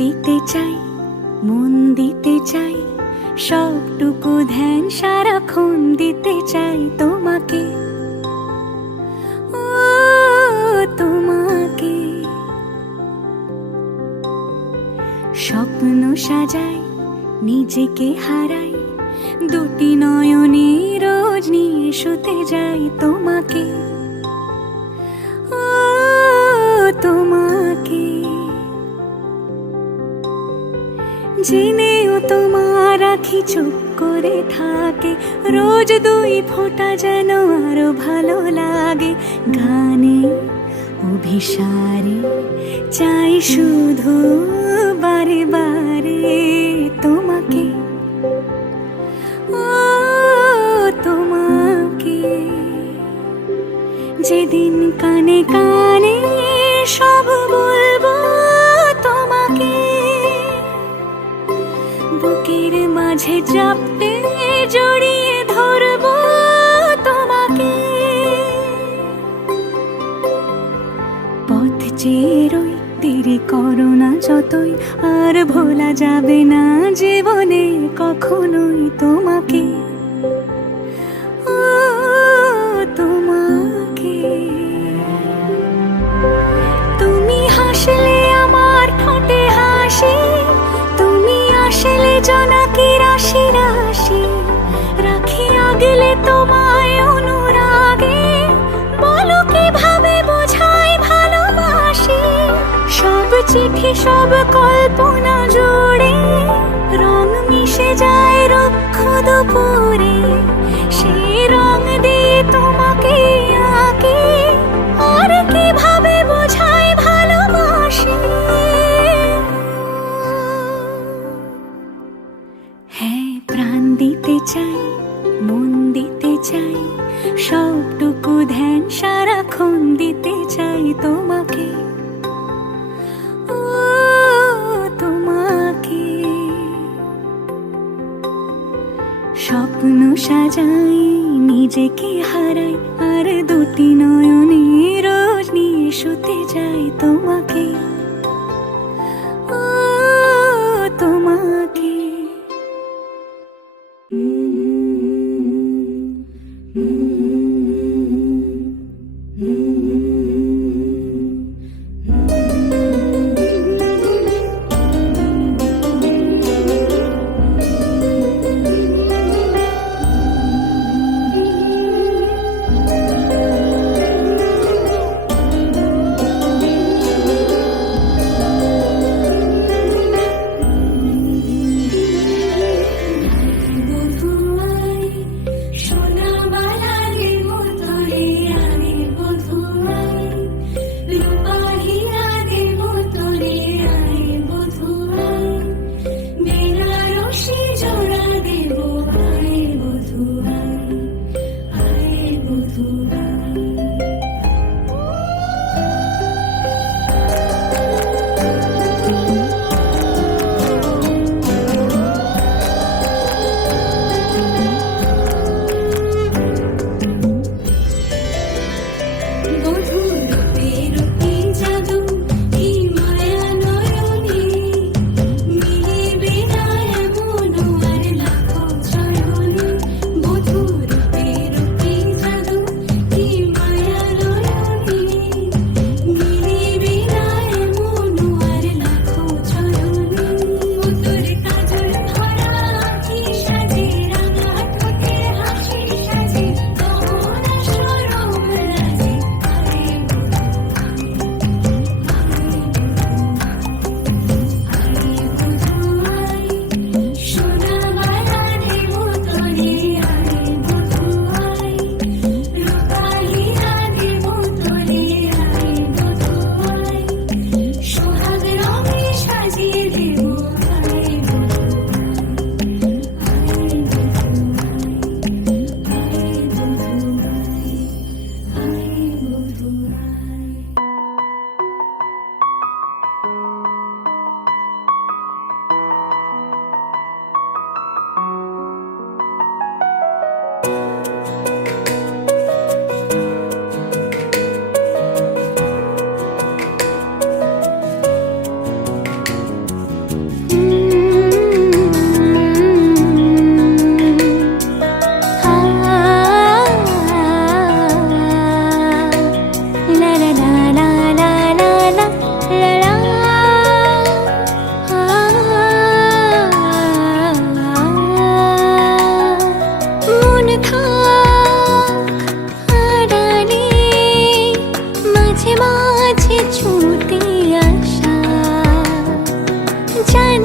দিতে চাই, মন দিতে চাই, সবটুকু ধ্যান সারাক্ষণ দিতে চাই তোমাকে, ও তোমাকে। স্বপ্ন সাজাই, নিজেকে হারাই, দুটি নয়নে রোজ নিয়ে শুতে যাই তোমাকে, ও তোমাকে। জেনেও তোমার আখি চুপ করে থাকে, রোজ দুই ফোঁটা যেন আরো ভালো লাগে। গানে অভিসারে চাই শুধু বারে বারে তোমাকে, ও তোমাকে। যেদিন কানে কানে সব বলবো তোমাকে, বুকের মাঝে চাপতে জড়িয়ে ধরবো তোমাকে। পথ চেয়ে রই, দেরি করো না যতই, আর ভোলা যাবে না জীবনে কখনোই তোমাকে, ও তোমাকে। তুমি হাসলে আমার ঠোঁটে হাসি, তুমি আসলে জোনাকি রাশি রাশি, রাখি আগলে তোমায় অনুরাগে, বলো কিভাবে বোঝাই ভালোবাসি। সব চিঠি সব কল্পনা জুড়ে রং মিশে যায় রুক্ষ দুপুরে, সেই রং দিয়ে তোমাকে আঁকি, আর কিভাবে বোঝাই ভালোবাসি। হ্যাঁ, প্রাণ দিতে চাই, মন দিতে চাই, সবটুকু ধ্যান সারাক্ষণ দিতে চাই তোমাকে, ও তোমাকে। স্বপ্ন সাজাই, নিজেকে হারাই, আর দুটি নয়নে রোজ নিয়ে শুতে যাই তোমাকে, ও তোমাকে।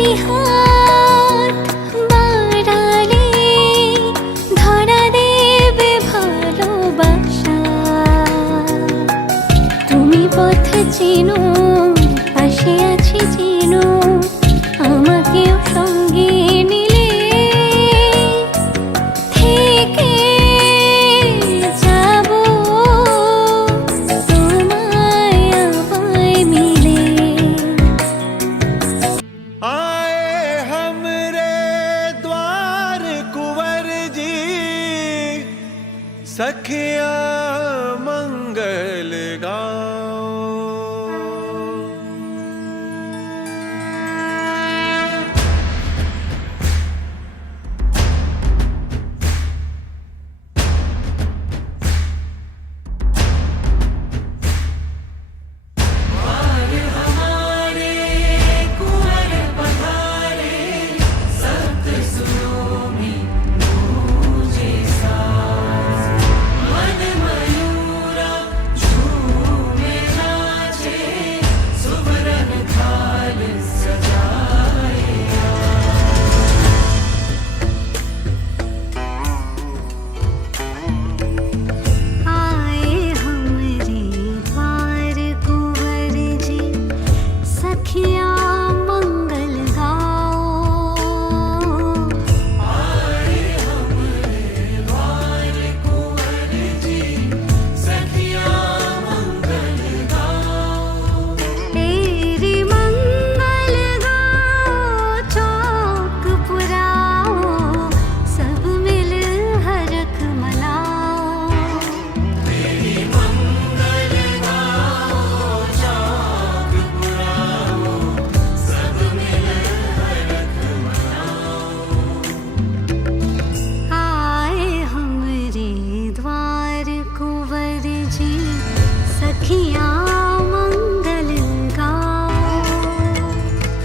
তুমি হাত বাড়ালে ধরা দেবে ভালোবাসা। তুমি পথ চেনো, পাশে আছি চেনো, আমাকেও সঙ্গে নিলে থেকে যাব তোমায় আমায় মিলে। आए हमरे द्वार कुंवर जी, सखिया मंगल गाओ। आए हमरे द्वार कुंवर जी, सखिया मंगल गाओ। तेरी मंगल गाओ, चौक पुराओ, सब मिल हरख मनाओ। आए हमरे द्वार कुंवर जी, सखिया मंगल गाओ।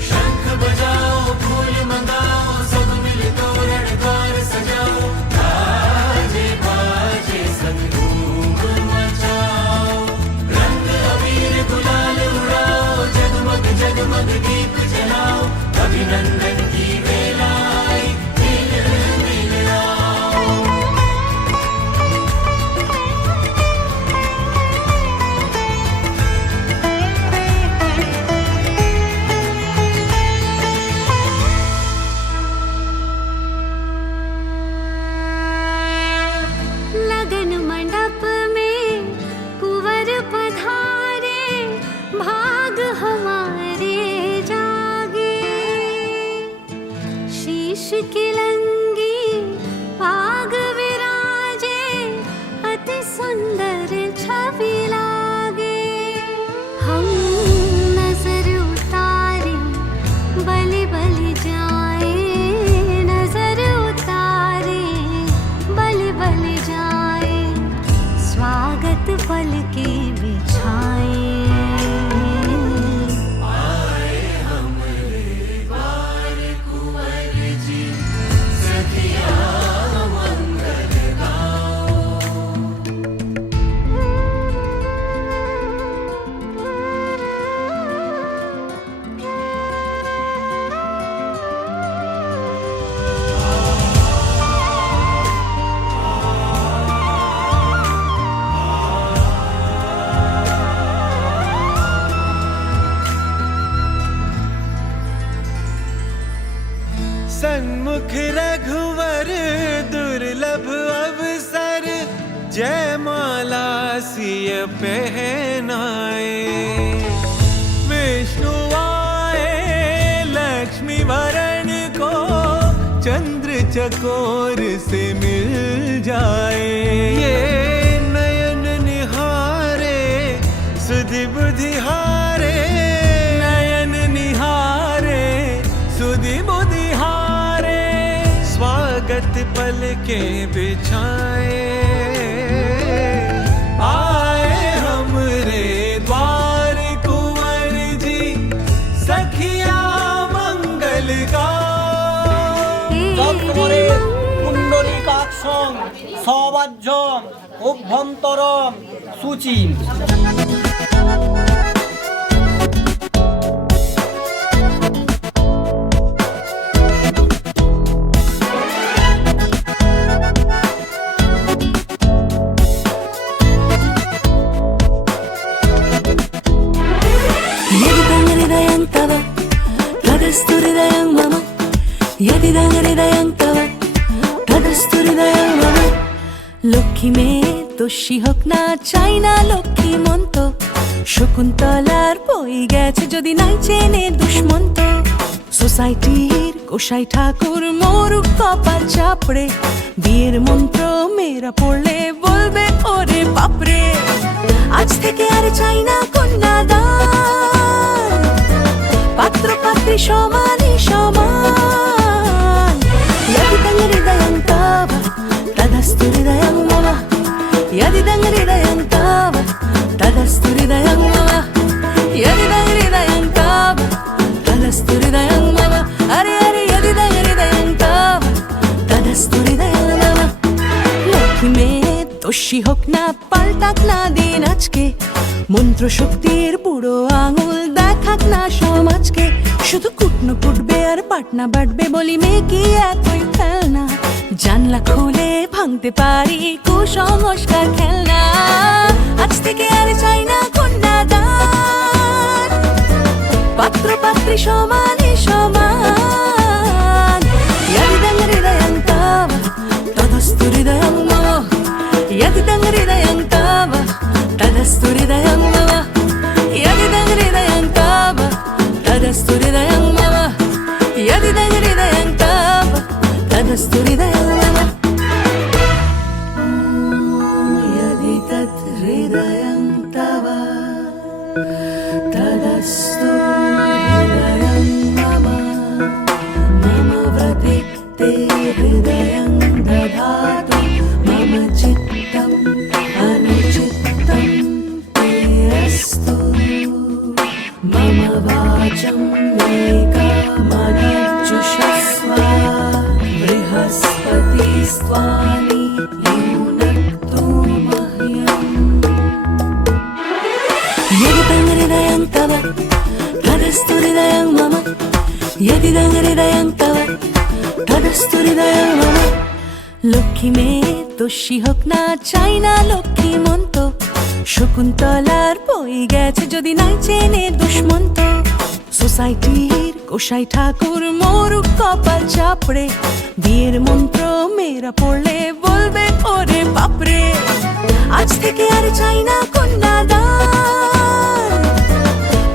शंख बजाओ, फूल मंगाओ, सब मिल तोरण द्वार सजाओ। बाजे बाजे संग धूम मचाओ, रंग अबीर गुलाल उड़ाओ, जगमग जगमग दीप जलाओ। अभिनंदन की वेला आई, मिल मिल आओ। लगन मंडप में कुंवर पधारे, भाग हमारे जागे। शीश की लंगी पाग विराजे, अति सुंदर छवि लागे। हम नजर उतारे, बलि बलि जाए, नजर उतारे, बलि बलि जाए, स्वागत पल के बिछाए। सन्मुख रघुवर दुर्लभ अवसर, जयमाला सिय पहनाए। विष्णु आए लक्ष्मी वरण को, चंद्र चकोर से मिल जाए। ये नयन निहारे सुधि बुद्धि हारे, नयन निहारे सुधि बुद्धि हारे, स्वागत पल के बिछाए। आए हमरे द्वार कुंवर जी, सखिया मंगल गाओ। যৎপরে পুণ্ডরীকাক্ষং সবাহ্যং অভ্যন্তরং শুচিম। লক্ষ্মী মেয়ে দোষী হোক না চাই না লক্ষ্মী মন্ত শকুন্তলার বই গেছে যদি নাই চেনে দুষ্মন্ত সোসাইটির গোসাই ঠাকুর মরুক কপাল চাপড়ে বিয়ের মন্ত্র মেয়েরা পড়লে বলবে ওরে বাপরে আজ থেকে আর চাই না কন্যাদান পাত্র পাত্রী সমানে সমান యదిదం హృదయం తావ తదస్తు హృదయం మమ యదిదం హృదయం తావ తదస్తు హృదయం మమ యదిదం హృదయం తావ తదస్తు హృదయం మమ అరే అరే యదిదం హృదయం తావ తదస్తు హృదయం మమ লক্ষ্মী মেয়ে দোষী হোক না পাল্টাক না দিন আজকে মন্ত্র শক্তির বুড়ো আঙুল দেখাক না সমাজকে শুধু কুটনো কুটবে আর পাটনা বাটবে বলি মেয়ে কি এতই খেলনা জানলা খুলে ভাঙতে পারি কুসংস্কার খেলনা আজ থেকে আর চাই না কন্যাদান পাত্র পাত্রী সমানে সমান యదిదం హృదయం తావ తదస్తు హృదయం మమ యదిదం హృదయం తావ తదస్తు హృదయం మమ యదిదం హృదయం తావ తదస్తు హృదయం మమ యదిదం హృదయం తావ తదస్తు హృదయం మమ యది తత్ హృదయం తవ తదస్తు హృదయం మమ మమ వ్రతే తే హృదయం దధాతు మమ చిత్తం అనుచిత్తం తే అస్తు మమ వాచం ఏకమనర్చుషస్వ బృహస్పతిస్త్వాని యూనక్తు మహ్యం యదిదం హృదయం తవ తదస్తు హృదయం మమ యదిదం హృదయం తవ తదస్తు హృదయం మమ লক্ষ্মী মেয়ে দোষী হোক না চাই না লক্ষ্মী মন্ত শকুন্তলার বই গেছে যদি নাই চেনে দুষ্মন্ত সোসাইটির গোসাই ঠাকুর মরুক কপাল চাপড়ে বিয়ের মন্ত্র মেয়েরা পড়লে বলবে ওরে বাপরে আজ থেকে আর চাই না কন্যাদান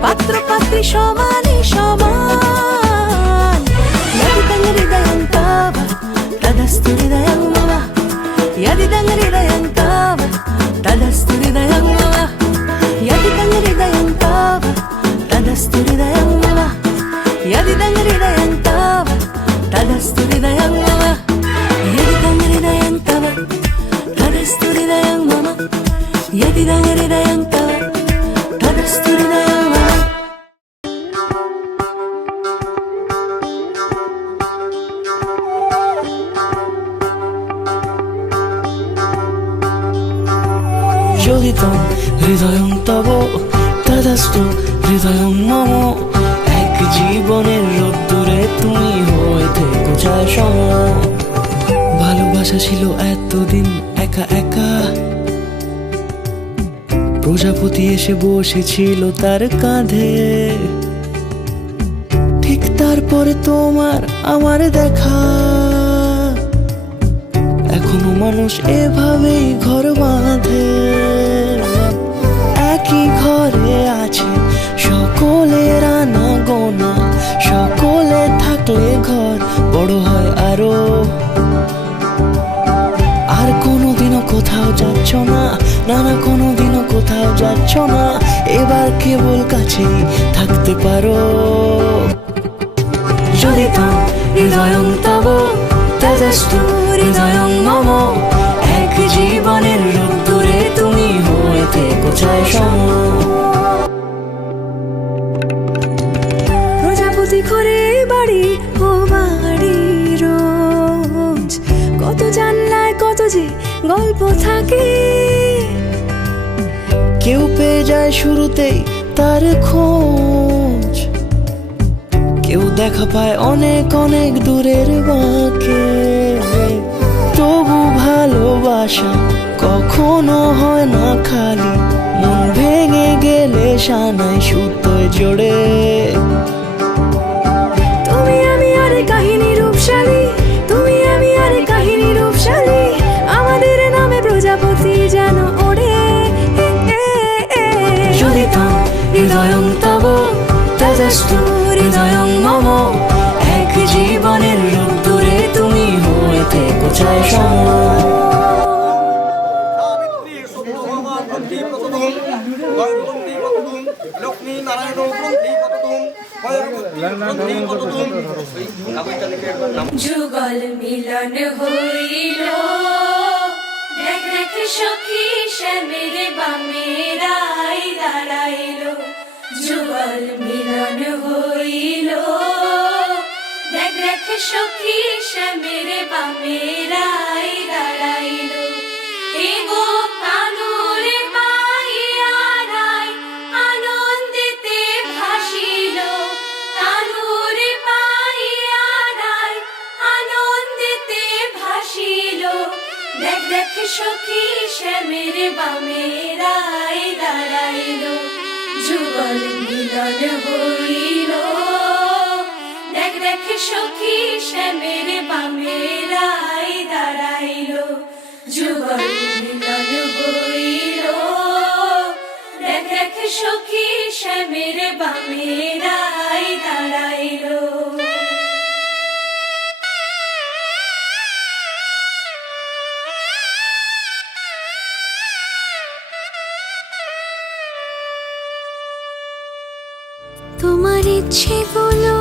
পাত্র পাত্রী সমানে সমান యదిదం హృదయం తావ తదస్తు హృదయం మమ యదిదం హృదయం తావ తదస్తు హృదయం మమ యదిదం హృదయం తావ తదస్తు హృదయం మమ యదిదం హృదయం తావ తదస్తు హృదయం మమ యదిదం హృదయం తవ తదస్తు హృదయం మమ యదిదం హృదయం తవ తదస్తు హృదయం మమ যোগিতম হৃদয়ং তব তদস্তু হৃদয়ং মম এক জীবনের রোদ্দুরে তুমি হয়ে থেকো যায় সম ভালোবাসা ছিল এতদিন একা একা প্রজাপতি এসে বসেছিল তার কাঁধে ঠিক তারপরে তোমার আমার দেখা এখনো মানুষ এভাবেই ঘর বাঁধে একই ঘরে আছে সকলের আনা গোনা সকলে থাকলে ঘর বড় হয় আরো আর কোনোদিনও কোথাও যাচ্ছ না না না কোনোদিনও কোথাও যাচ্ছ না এবার কেবল কাছেই থাকতে পারো যদি তো হৃদয়ং তব তদস্তু হৃদয়ং মম এক জীবনের রোদ্দুরে তুমি হয়ে থেকো চায় সম প্রজাপতি ঘরে বাড়ি ও বাড়ি রোজ কত জানলায় কত যে গল্প থাকে কেউ পেয়ে যায় শুরুতেই তার খোঁজ কেউ দেখা পায় অনেক অনেক দূরের বাঁকে তবু ভালোবাসা কখনো হয় না খালি মন ভেঙে গেলে সানাই সুতোয় জোড়ে তুমি আমি আরে কাহিনী রূপশালী তুমি আমি আরে কাহিনী রূপশালী আমাদের নামে হৃদয়ং তব তদস্তু হৃদয়ং মম এক জীবনের রোদ্দুরে তুমি হয়ে থেকো চাই সম সাবিত্রী সত্যভামা গ্রন্থি প্রসদুম গয়গ্রন্থি প্রসদুম লক্ষ্মী নারায়ণ গ্রন্থি প্রসদুম গ্রন্থি প্রসদুম নামটা লিখে একবার নাম যুগল মিলন হইল দেখ দেখ সখী শ্যামের বামে রাই দাঁড়াইল যুগল মিলন হইল দেখ দেখ সখী শ্যামের বামে রাই দাঁড়াইল এগো কানুরে পাইয়া রাই আনন্দেতে ভাসিল কানুরে পাইয়া রাই আনন্দেতে ভাসিল দেখ দেখ সখী শ্যামের বামে রাই দাঁড়াইল যুগল মিলন হইল দেখ দেখ সখী শ্যামের বামে রাই দাঁড়াইল যুগল মিলন হইল দেখ দেখ সখী শ্যামের বামে রাই দাঁড়াইল তোমার ইচ্ছেগুলো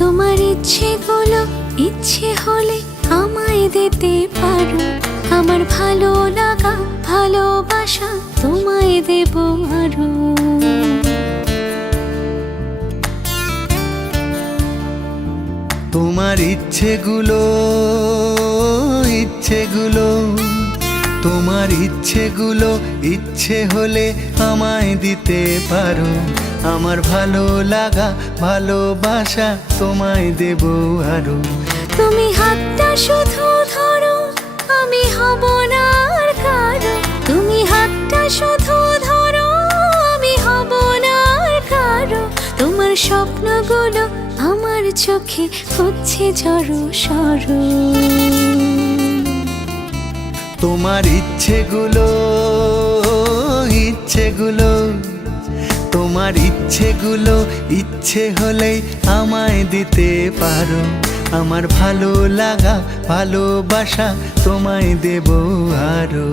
তোমার ইচ্ছেগুলো ইচ্ছে হলে আমায় দিতে পারো আমার ভালো লাগা ভালোবাসা তোমায় দেব আরো তোমার ইচ্ছেগুলো তোমার ইচ্ছেগুলো ইচ্ছে হলে আমায় দিতে পারো আমার ভালো লাগা ভালোবাসা তোমায় দেব আরো তুমি হাতটা শুধু ধরো আমি হব না আর কারো তুমি হাতটা শুধু ধরো আমি হব না আর কারো তোমার স্বপ্নগুলো আমার চোখে হচ্ছে জড়ো সরো তোমার ইচ্ছেগুলো তোমার ইচ্ছেগুলো ইচ্ছে হলেই আমায় দিতে পারো আমার ভালো লাগা ভালোবাসা তোমায় দেব আরো